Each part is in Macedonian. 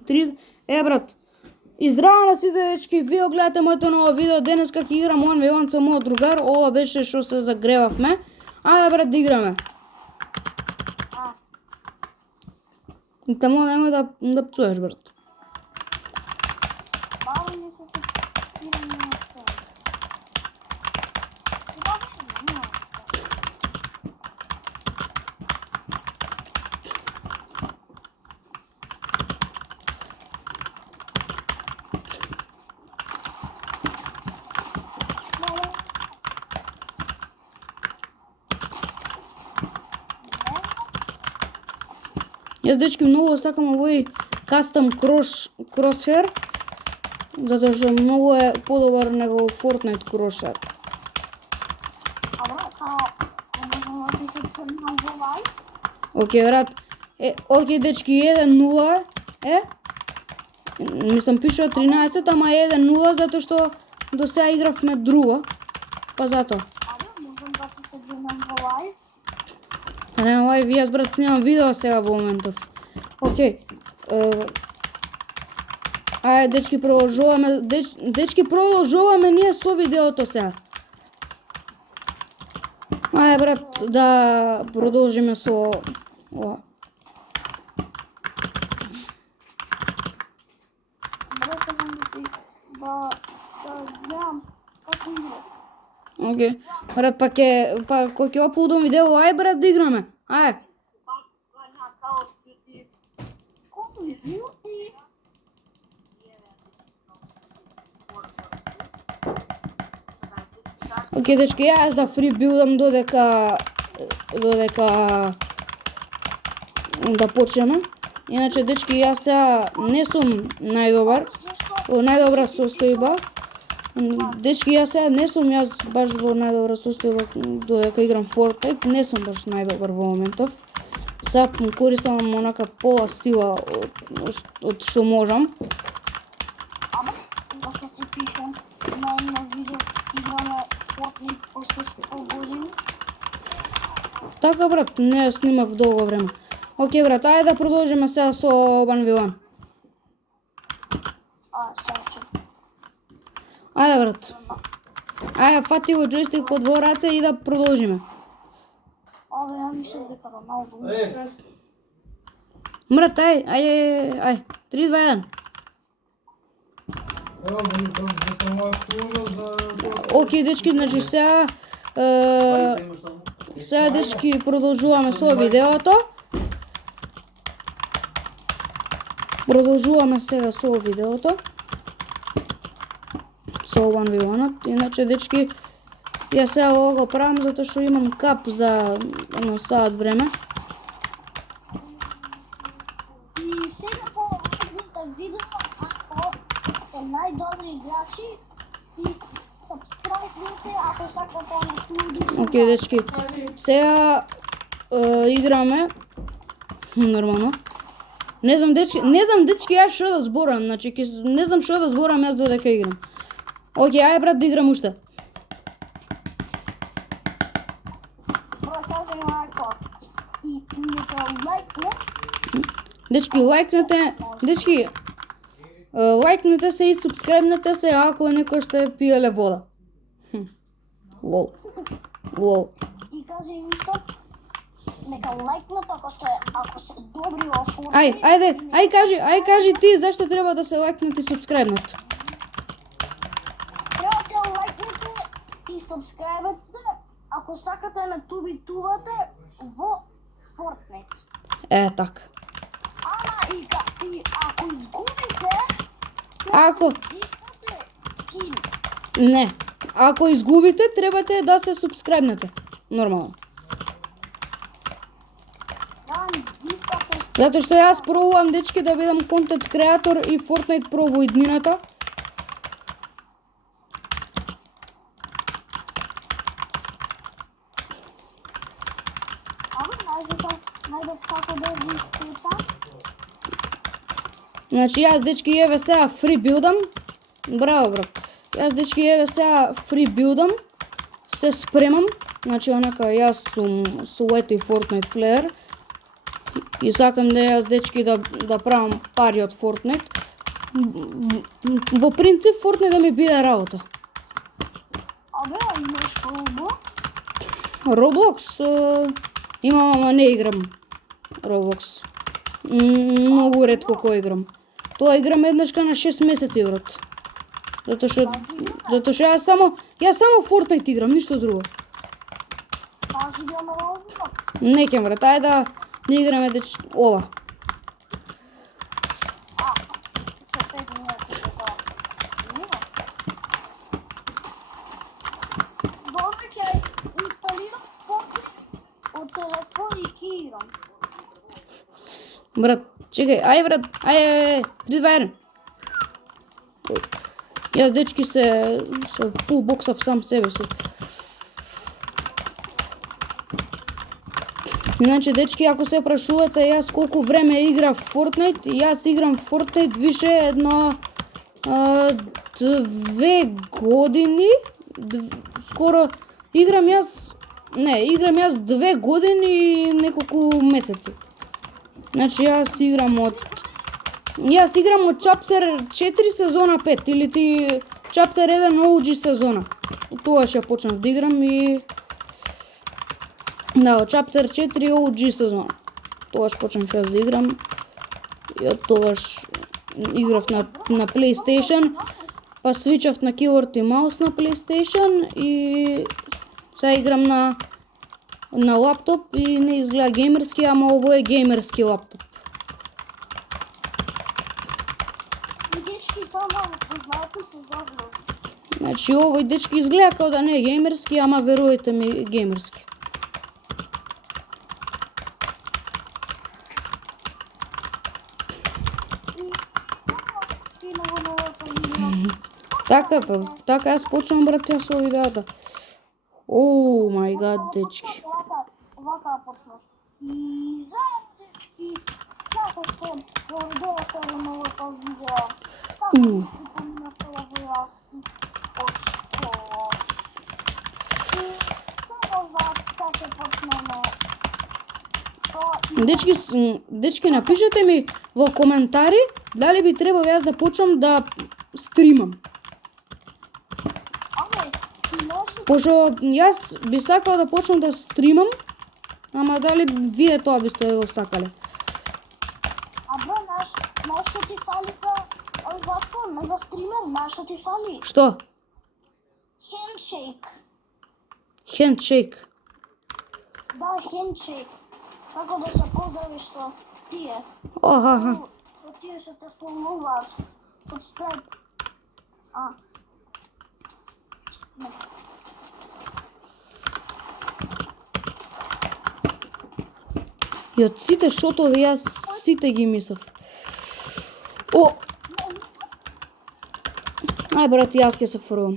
3. Брат. И здраво на сите дечки, вие гледате моето ново видео. Денес как играм 1v1 со мојот другар. Ова беше што се загревавме. Ајде брат да играме. Тамо немој да пцуеш брат. Мало не се играме на тоа. Јас дечки многу сакам овој кастом crosshair, затоа што многу е подобар него Fortnite crosshair. Можемо да се црнам во лайв? Океј брат. Океј дечки 1-0 Мислам пишува 13, ама 1-0 затоа што до сега игравме друго. Па затоа. Можам да се црнам во лайв? Нема лайв, јас брат снимам видео сега во моментов. Океј. Ајде дечки продолжуваме, дечки продолжуваме ние со видеото сега. Ајде брат да продолжиме со ова. Брате, да гледам како играш. Океј. Брат, па кој ќе апудам видео, ајде брат да играме. Ајде. Колку минути? Океј дечки, јас да фрибилдам додека да почнеме. Иначе дечки, јас сега не сум најдобра состојба. Дечки, јас сега не сум баш во најдобра состојба додека играм Fortnite, не сум баш најдобар во моментов. Сега користам онака пола сила од што можам. Да се си пишам на видео играме Fortnite по 100 години. Така брат, не снимав долго време. Океј брат, ајде да продолжиме сега со 1v1. Ајде брат. Ајде фати го джойстикот во раце и да продолжиме. Ја мислам дека Роналдо. Брат, ајде. 3, 2, 1. Океј дечки, значи сега дечки продолжуваме со видеото. Продолжуваме сега со видеото. Со 1v1. Иначе дечки, јас сега ова го правам затоа што имам кап за едно саат време. И сега по видео, ако сте најдобри играчи и сабскрајбнете ако сакате на туди. Океј дечки, сега играме нормално. Не знам дечки јас што да зборам, значи не знам што да зборам јас додека играм. Океј, ајде брат да играм уште. Дечки, лајкнете се и субскрајбнете се ако некој ще пиеле вода. Лол. И кажи исто, нека лајкнете ако се добри во Fortnite. Ајде кажи ти зашто треба да се лајкнете и субскрајбнат. Треба да лајкнете и субскрајбнете ако сакате да тубитувате во Fortnite. Така. Ама и ако изгубите, искате скин. Не. Ако изгубите, требате да се субскрајбнете. Нормално. Затоа што јас пробувам дечки да бидам контент креатор и Fortnite Pro во иднината. Најдов како да ви света. Значи јас дечки еве сега фри билдам. Браво брат. Јас дечки еве сега фри билдам. Се спремам. Значи онака јас сум суети Fortnite плеер. и сакам да јас дечки да правам пари од Fortnite. Во принцип Fortnite да ми биде работа. Абе, имаш Roblox? Roblox имам, ама не играм Roblox. Многу ретко кој играм. Тоа играм еднашка на 6 месеци, брат. Затоа што јас само Fortnite играм, ништо друго. Кажи ја на Roblox. Не ќе, брат, ајде да играме ова. Се 5 минути така. Добре, ќе инсталирам Fortnite од телефон и ќе играм. Брат, чекај, ај брат, ај, 3, 2, 1. Јас дечки се фул боксав сам себе се. Иначе дечки, ако се прашувате јас колку време играв Fortnite, јас играм Fortnite више едно 2 години, скоро играм јас 2 години и неколку месеци. Значи јас играм од Chapter 4 сезона 5 или ти Chapter 1 OG сезона. Тоа ќе почнав да играм и да, од Chapter 4 OG сезона. Тогаш почнав јас да играм и од тогаш играв на PlayStation, па свичав на keyboard и маус на PlayStation и сега играм на лаптоп и не изгледа геймерски, ама ово е геймерски лаптоп. Дечки, тоа малку познаете се заглавно. Значи овој дечки изгледа како да не е геймерски, ама верувајте ми геймерски. Така јас почнам, брат, јас со видеото. Оу, мај гад, дечки. Вака почнаш. И знаем, дечки, како се во видео се новото видео. Како се поминаш тоа во јас од школа. И сега вас се почнеме. Дечки, напишете ми во коментари дали би требал јас да почнам да стримам. Пошто јас би сакал да почнам да стримам, ама дали вие тоа бисте го сакале? Абе, нашо ти фали за овој платформа, за стример, нашо ти фали. Што? Handshake. Handshake. Да, handshake. Како да се поздравиш со тие. Аха. Со тие што те фоловаат. Subscribe. Не. И од сите шотови јас сите ги мислев. О! Ај брат, јас ќе се фрлам.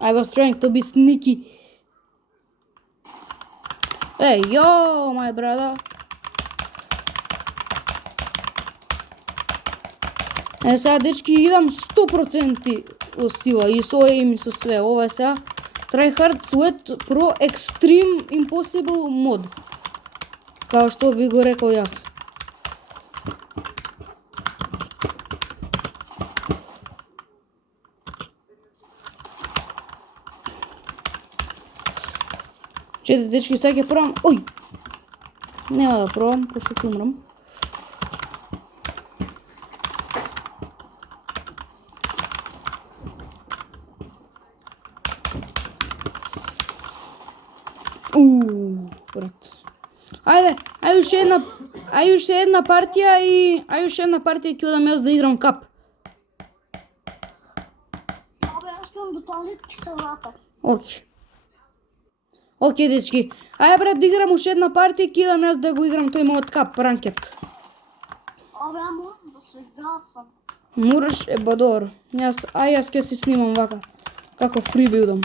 I was trying to be sneaky. Hey, yo, my brother. Сега, дечки, идам 100% во сила и со aim и со све. Ова е сега Tryhard Sweat Pro Extreme Impossible мод. Као што би го рекол јас. Чете, дечки, сега ќе пробам. Ој! Нема да пробам, пошто ќе умрам. Брат. Ајде уште една партија ќе одам јас да играм кап. Абе, јас ќе до туалет ќе се вратам. Океј, дечки. Ајде, брат, да играм уште една партија ќе идам јас да го играм тој мојот кап ранкет. Абе, ја морам да се гасам. Мораш, добро. Јас ќе си снимам вака. Како фрибилдам.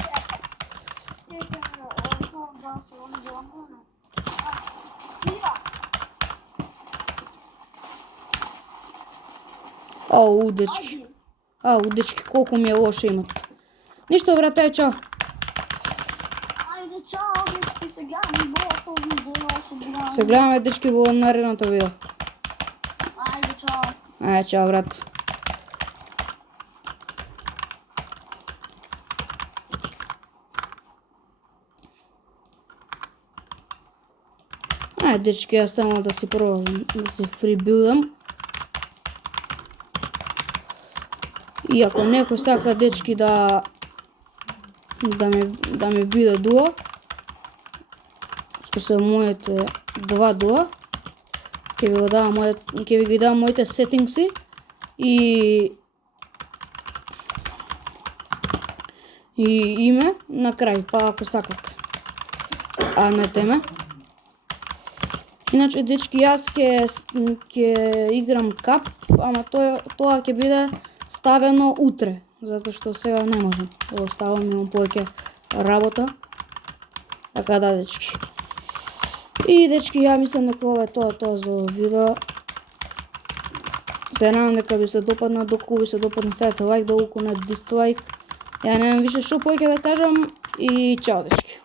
Оу, дечки. Ау, дечки, колку ми е лошо имат. Ништо, брате, чао. Ајде, чао, дечки, се гледаме во видео, Се гледаме, дечки, во наредното видео. Ајде, чао. Ајде, чао, брат. Ајде, дечки, јас само да си пробам да се фрибилдам. И ако некој сака, дечки, да ми биде дуа, што се моите 2 дуа, ќе ви ги дам моите сетингси и име на крај, па ако сакате. А не теме. Иначе, дечки, јас ќе играм кап, ама тоа ќе биде ставено утре, затоа што сега не можам да го ставам, имам повеќе работа. Така да, дечки. И, дечки, ја мислам дека ова е тоа за видео. Се надам дека ви се допадна, доколку ви се допадна, ставете лайк, доколку не дислайк. Ја немам више што повеќе да кажам и чао, дечки.